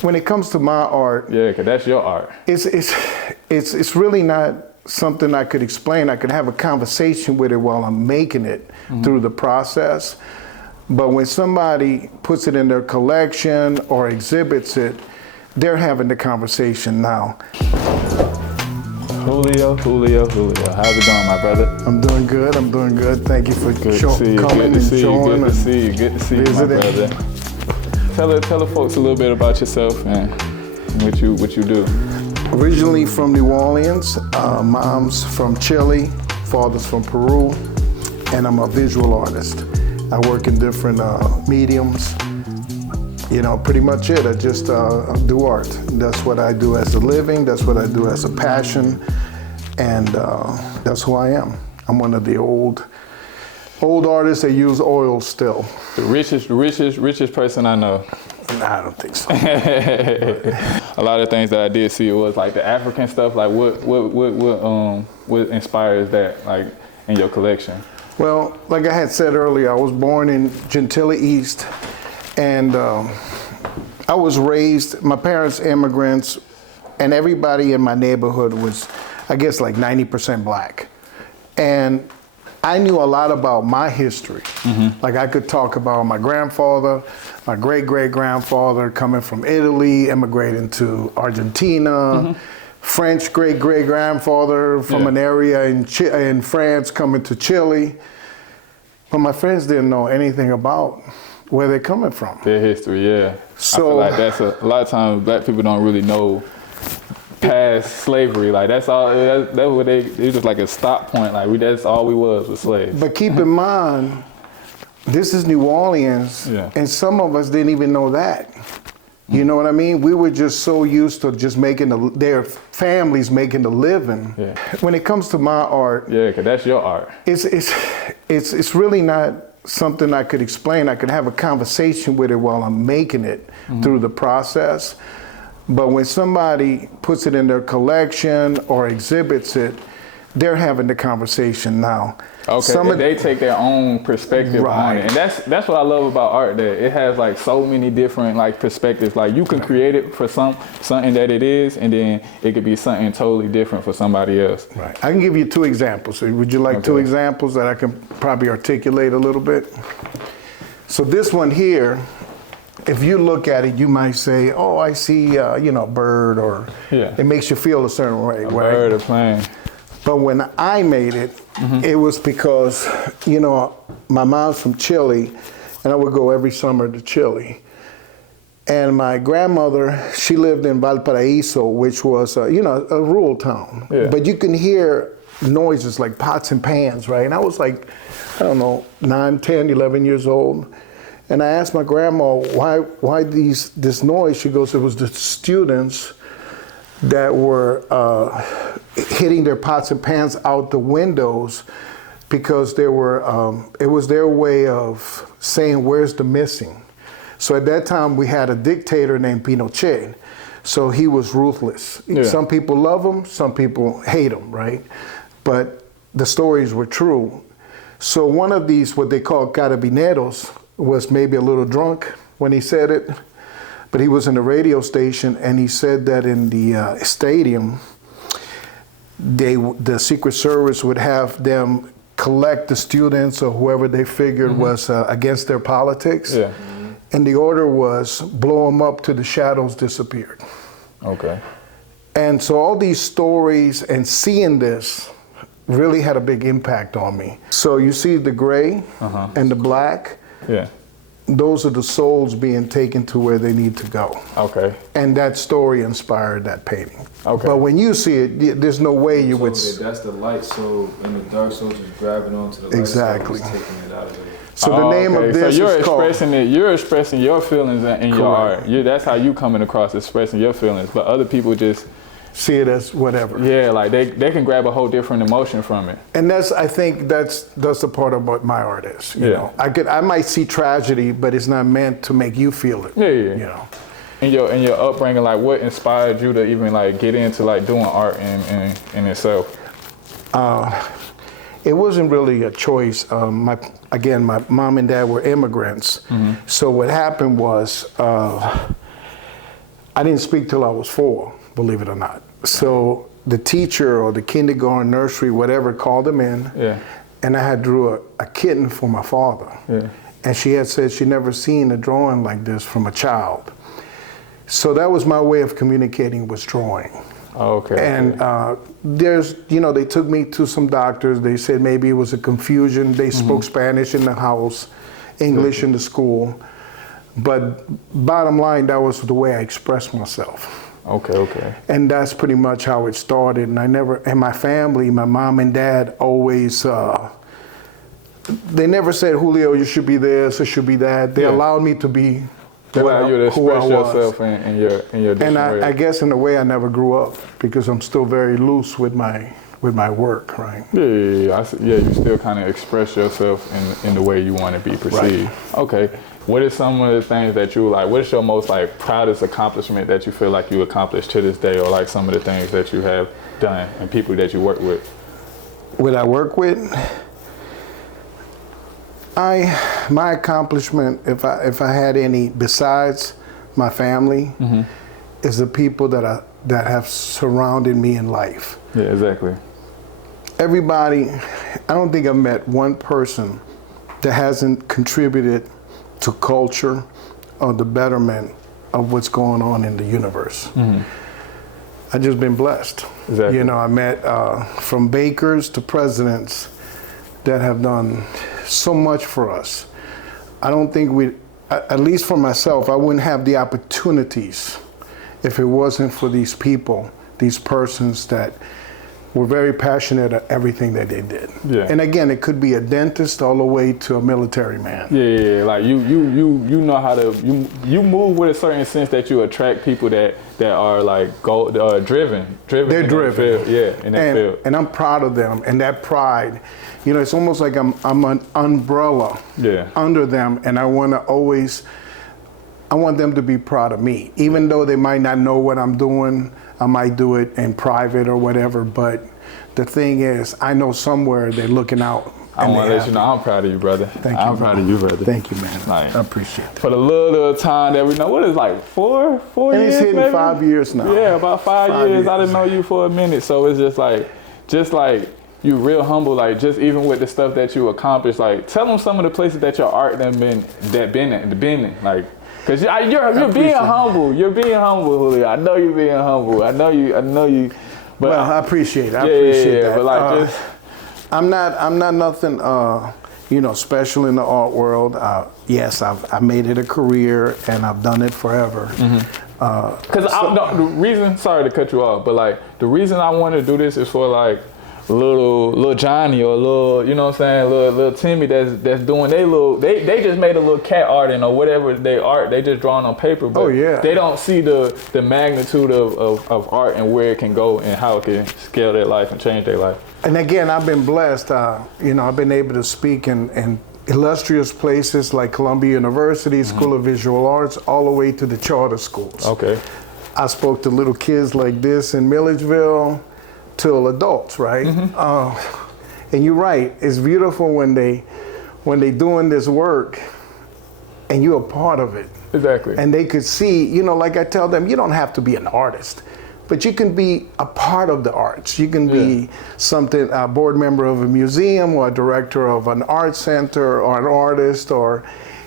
when it comes to my art, Yeah, because that's your art. it's really not something I could explain. I could have a conversation with it while I'm making it through the process. But when somebody puts it in their collection or exhibits it, they're having the conversation now. Julio. How's it going, my brother? I'm doing good. Thank you for coming and showing. Good to see you, my brother. Tell the folks a little bit about yourself and what you do. Originally from New Orleans, mom's from Chile, father's from Peru, and I'm a visual artist. I work in different mediums. You know, pretty much it. I just do art. That's what I do as a living. That's what I do as a passion, and that's who I am. I'm one of the old artists that use oil still. The richest person I know. Nah, I don't think so. A lot of things that I did see was like the African stuff. Like what inspires that, like in your collection? Well, like I had said earlier, I was born in Gentilly East, and I was raised. My parents immigrants, and everybody in my neighborhood was, I guess, like 90% black, and I knew a lot about my history. Like I could talk about my grandfather, my great-great-grandfather coming from Italy, immigrating to Argentina, French great-great-grandfather from an area in France coming to Chile. But my friends didn't know anything about where they're coming from. Their history, yeah. So, I feel like that's a lot of times black people don't really know past slavery. Like that's all. That's what it was just like a stop point. Like that's all we was slaves. But keep in mind, this is New Orleans, and some of us didn't even know that. You know what I mean? We were just so used to just making their families making a living. Yeah. When it comes to my art, yeah, because that's your art. It's really not something I could explain. I could have a conversation with it while I'm making it through the process. But when somebody puts it in their collection or exhibits it, they're having the conversation now. Okay, they take their own perspective on it. And that's what I love about art, that it has like so many different like perspectives. Like you can create it for something that it is, and then it could be something totally different for somebody else. Right. I can give you 2 examples. So would you like 2 examples that I can probably articulate a little bit? So this one here, if you look at it, you might say, oh, I see, a bird, or it makes you feel a certain way, right? Bird or plane. But when I made it, it was because, my mom's from Chile, and I would go every summer to Chile. And my grandmother, she lived in Valparaiso, which was, a rural town. Yeah. But you can hear noises like pots and pans, right? And I was like, I don't know, 9, 10, 11 years old. And I asked my grandma, why this noise? She goes, it was the students that were hitting their pots and pans out the windows because they were, it was their way of saying, where's the missing? So at that time, we had a dictator named Pinochet. So he was ruthless. Yeah. Some people love him, some people hate him, right? But the stories were true. So one of these, what they call carabineros, was maybe a little drunk when he said it, but he was in a radio station, and he said that in the stadium, the Secret Service would have them collect the students or whoever they figured was against their politics. Yeah. And the order was blow them up till the shadows disappeared. Okay. And so all these stories and seeing this really had a big impact on me. So you see the gray and the black. Yeah. Those are the souls being taken to where they need to go. Okay. And that story inspired that painting. Okay. But when you see it, there's no way you would. That's the light soul, and the dark soul just grabbing onto the light. Exactly. Soul, taking it out of it. So the name of this so is called. You're expressing your feelings in your art. That's how you coming across, expressing your feelings. But other people just see it as whatever. Yeah, like they can grab a whole different emotion from it. And I think that's the part of what my art is. You know, I might see tragedy, but it's not meant to make you feel it. Yeah. You know. In your upbringing, like what inspired you to even like get into like doing art in itself? It wasn't really a choice. My mom and dad were immigrants. So what happened was I didn't speak till I was 4, believe it or not. So the teacher or the kindergarten, nursery, whatever, called him in. Yeah. And I had drew a kitten for my father. Yeah. And she had said she'd never seen a drawing like this from a child. So that was my way of communicating, was drawing. Okay. And there's, they took me to some doctors. They said maybe it was a confusion. They spoke Spanish in the house, English in the school. But bottom line, that was the way I expressed myself. Okay. And that's pretty much how it started. And my family, my mom and dad always, they never said, Julio, you should be this or should be that. They allowed me to be allow you to express yourself was. in your different And ways. I guess in a way I never grew up because I'm still very loose with my work, right? Yeah. You still kind of express yourself in the way you want to be perceived. Right. Okay. What is some of the things that you like? What is your most like proudest accomplishment that you feel like you accomplished to this day, or like some of the things that you have done and people that you work with? What I work with, my accomplishment, if I had any besides my family, is the people that have surrounded me in life. Yeah, exactly. Everybody, I don't think I've met one person that hasn't contributed to culture or the betterment of what's going on in the universe. I've just been blessed. Exactly. I met from bakers to presidents that have done so much for us. I don't think at least for myself, I wouldn't have the opportunities if it wasn't for these people, these persons that were very passionate at everything that they did. Yeah. And again, it could be a dentist all the way to a military man. Yeah. Like you know how to you move with a certain sense that you attract people that are like driven. They're driven. In that field. And I'm proud of them. And that pride, it's almost like I'm an umbrella under them, and I want them to be proud of me, even though they might not know what I'm doing. I might do it in private or whatever, but the thing is, I know somewhere they're looking out. I want to let you know I'm proud of you, brother. Thank you. I'm proud of you, brother. Thank you, man. Like, I appreciate it. For the little time that we know, what is like four and years? It's hitting maybe? 5 years now. Yeah, about 5 years. I didn't know you for a minute, so it's just like you real humble. Like just even with the stuff that you accomplished, like tell them some of the places that your art been in, like. Cause you're being humble. You're being humble, Julio. I know you're being humble. I know you. But well, I appreciate it. I appreciate that. But like I'm not nothing, special in the art world. Yes, I've made it a career and I've done it forever. The reason, sorry to cut you off, but like the reason I want to do this is for like little Johnny or little Timmy that's doing they just made a little cat art or whatever they art, they just drawing on paper, but they don't see the magnitude of art and where it can go and how it can scale their life and change their life. And again, I've been blessed. I've been able to speak in illustrious places like Columbia University, School of Visual Arts, all the way to the charter schools. Okay. I spoke to little kids like this in Milledgeville till adults, right? And you're right, it's beautiful when they doing this work and you're a part of it. Exactly. And they could see, like I tell them, you don't have to be an artist, but you can be a part of the arts. You can be a board member of a museum or a director of an art center or an artist or,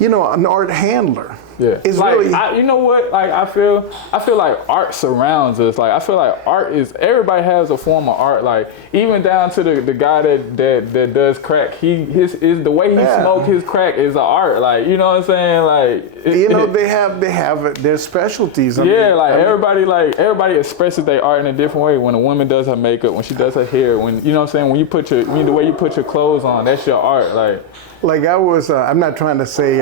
an art handler. Yeah. It's like, really, you know what? Like I feel like art surrounds us. Like I feel like art is, everybody has a form of art. Like even down to the guy that does crack. His the way he smoke his crack is an art. Like you know what I'm saying? Like they have their specialties. Everybody expresses their art in a different way. When a woman does her makeup, when she does her hair, when you know what I'm saying, when you put the way you put your clothes on, that's your art. Like I was, I'm not trying to say,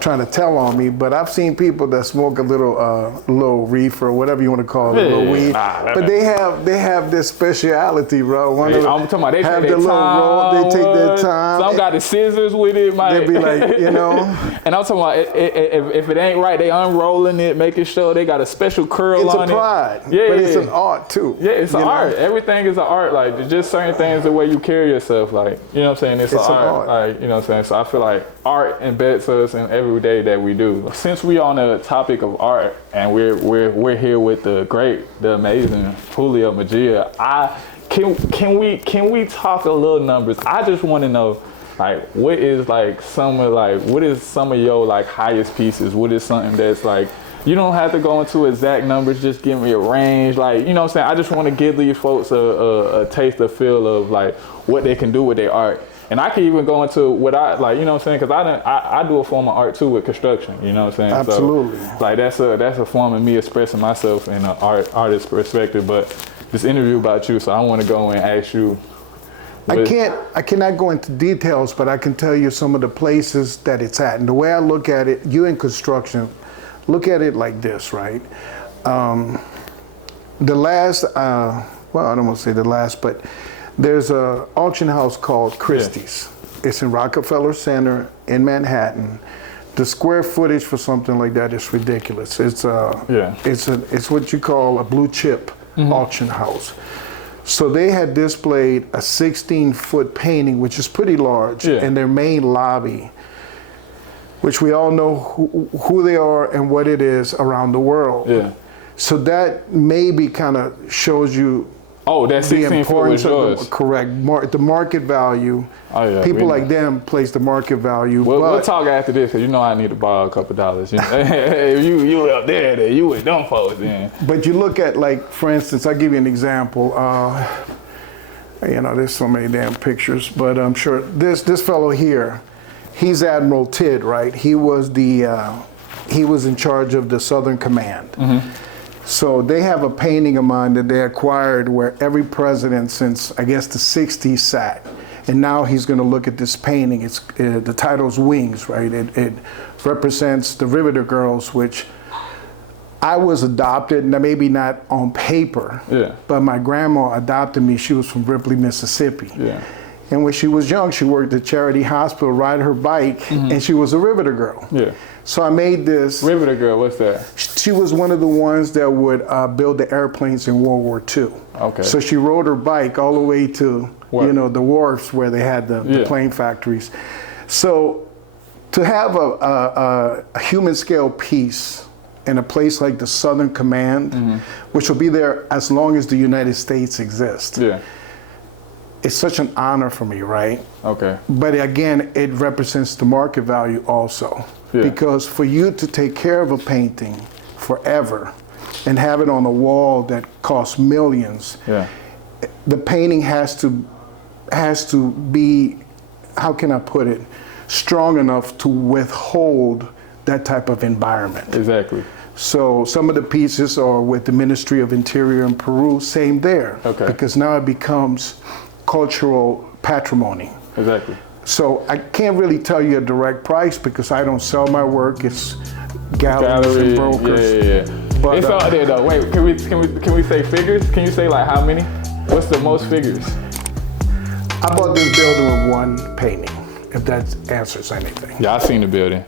trying to tell on me, but I've seen people that smoke a little reefer or whatever you want to call it, a little weed. But they have this speciality, bro. I'm talking about they have take their time. Roll, they take their time. Some got the scissors with it. They be like, And I'm talking about if it ain't right, they unrolling it, making sure they got a special curl on it. It's a pride, but it's an art too. Yeah, it's an art. Everything is an art. Like there's just certain things the way you carry yourself. Like you know what I'm saying. It's an art. Like you know what I'm saying. So I feel like art embeds us in every every day that we do. Since we on the topic of art and we're here with the great, the amazing Julio Mejia, can we talk a little numbers? I just want to know, like, what is some of your like highest pieces? What is something that's like, you don't have to go into exact numbers, just give me a range, like, you know what I'm saying? I just want to give these folks a taste, a feel of like what they can do with their art. And I can even go into what I like, you know what I'm saying? Because I do a form of art too with construction, you know what I'm saying? Absolutely. So, like that's a form of me expressing myself in an artist perspective. But this interview about you, so I want to go and ask you. I cannot go into details, but I can tell you some of the places that it's at. And the way I look at it, you in construction, look at it like this, right? The last, well, I don't want to say the last, but there's an auction house called Christie's. Yeah. It's in Rockefeller Center in Manhattan. The square footage for something like that is ridiculous. It's what you call a blue chip auction house. So they had displayed a 16-foot painting, which is pretty large, in their main lobby, which we all know who they are and what it is around the world. Yeah. So that maybe kind of shows you that 16 foot was yours. Correct. The market value. Oh, yeah, people like them place the market value. We'll talk after this, because you know I need to borrow a couple dollars. You know? If you up there, you with them folks then. But you look at, like, for instance, I'll give you an example. You know, there's so many damn pictures, but I'm sure this fellow here, he's Admiral Tidd, right? He was in charge of the Southern Command. Mm-hmm. So they have a painting of mine that they acquired where every president since, I guess, the 60s sat. And now he's going to look at this painting. It's the title's Wings, right? It represents the Riveter Girls, which I was adopted, maybe not on paper, but my grandma adopted me. She was from Ripley, Mississippi. Yeah. And when she was young, she worked at Charity Hospital, riding her bike, and she was a Riveter Girl. Yeah. So I made this. Riveter Girl, what's that? She was one of the ones that would build the airplanes in World War II. Okay. So she rode her bike all the way to, you know, the wharfs where they had the plane factories. So to have a human scale piece in a place like the Southern Command, which will be there as long as the United States exists. Yeah. It's such an honor for me, right? Okay. But again, it represents the market value also. Yeah. Because for you to take care of a painting forever and have it on a wall that costs millions, the painting has to be, how can I put it, strong enough to withhold that type of environment. Exactly. So some of the pieces are with the Ministry of Interior in Peru, same there. Okay. Because now it becomes cultural patrimony. Exactly. So I can't really tell you a direct price because I don't sell my work. It's galleries and brokers. Yeah. But, it's out there though. Wait, can we say figures? Can you say like how many? What's the most figures? I bought this building with one painting, if that answers anything. Yeah, I seen the building.